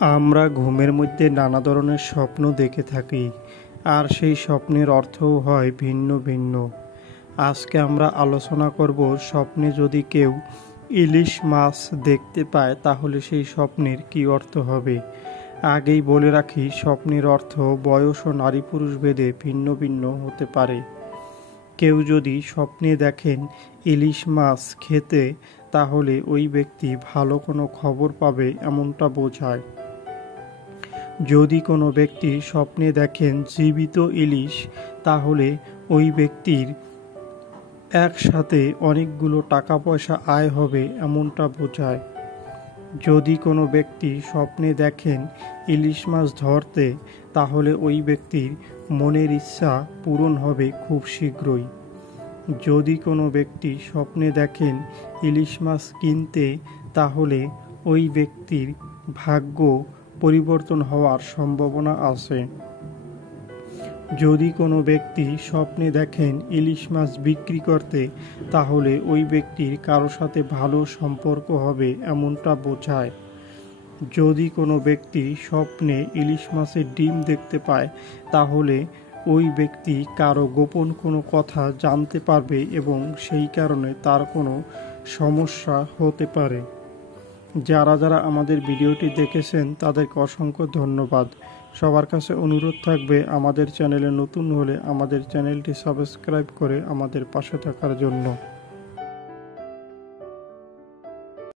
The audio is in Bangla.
আমরা ঘুমের মধ্যে নানা ধরনের স্বপ্ন দেখে থাকি, আর সেই স্বপ্নের অর্থও হয় ভিন্ন ভিন্ন। আজকে আমরা আলোচনা করব, স্বপ্নে যদি কেউ ইলিশ মাছ দেখতে পায় তাহলে সেই স্বপ্নের কী অর্থ হবে। আগেই বলে রাখি, স্বপ্নের অর্থ বয়স ও নারী পুরুষ ভেদে ভিন্ন ভিন্ন হতে পারে। কেউ যদি স্বপ্নে দেখেন ইলিশ মাছ খেতে, তাহলে ওই ব্যক্তি ভালো কোনো খবর পাবে এমনটা বোঝায়। যদি কোনো ব্যক্তি স্বপ্নে দেখেন জীবিত ইলিশ, তাহলে ওই ব্যক্তির একসাথে অনেকগুলো টাকা পয়সা আয় হবে এমনটা বোঝায়। যদি কোনো ব্যক্তি স্বপ্নে দেখেন ইলিশ মাছ ধরতে, তাহলে ওই ব্যক্তির মনের ইচ্ছা পূরণ হবে খুব শীঘ্রই। যদি কোনো ব্যক্তি স্বপ্নে দেখেন ইলিশ মাছ কিনতে, তাহলে ওই ব্যক্তির ভাগ্য পরিবর্তন হওয়ার সম্ভাবনা আছে। যদি কোনো ব্যক্তি স্বপ্নে দেখেন ইলিশ মাছ বিক্রি করতে, তাহলে ওই ব্যক্তির কারো সাথে ভালো সম্পর্ক হবে এমনটা বোঝায়। যদি কোনো ব্যক্তি স্বপ্নে ইলিশ মাছের ডিম দেখতে পায়, তাহলে ওই ব্যক্তি কারো গোপন কোনো কথা জানতে পারবে এবং সেই কারণে তার কোনো সমস্যা হতে পারে। যারা যারা আমাদের ভিডিওটি দেখেছেন তাদেরকে অসংখ্য ধন্যবাদ। সবার কাছে অনুরোধ থাকবে, আমাদের চ্যানেলে নতুন হলে আমাদের চ্যানেলটি সাবস্ক্রাইব করে আমাদের পাশে থাকার জন্য।